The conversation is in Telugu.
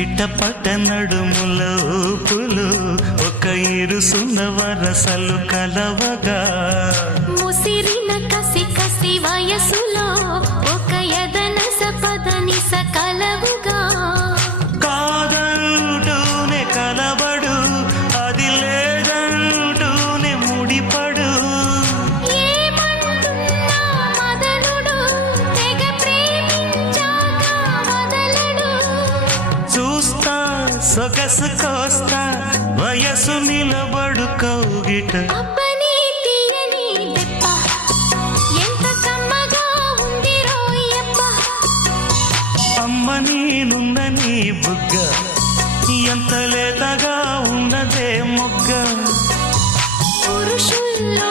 చిట్టపట్ట నడుముల ఊపులు ఒక ఇరుసున్న వరసలు కలవగా ముసిరిన కసి కసి వయసులో ఒక యదనస పదనిస కలవుగా కాదంటూనే కలబడు అది లేదంటూనే ముడిపడు ఏమంటున్నా మదనుడు తెగ ప్రేమించాక వదలడు చూస్తా సొగసు కోస్తా వయసు నిలబడు కౌగిట అబ్బని తీయని దెప్ప ఎంత కమ్మగా ఉంది రోయప్ప అమ్మ నేనున్న నీ బుగ్గ ఎంత లేతగా ఉన్నదే మొగ్గ పురుషుల్లో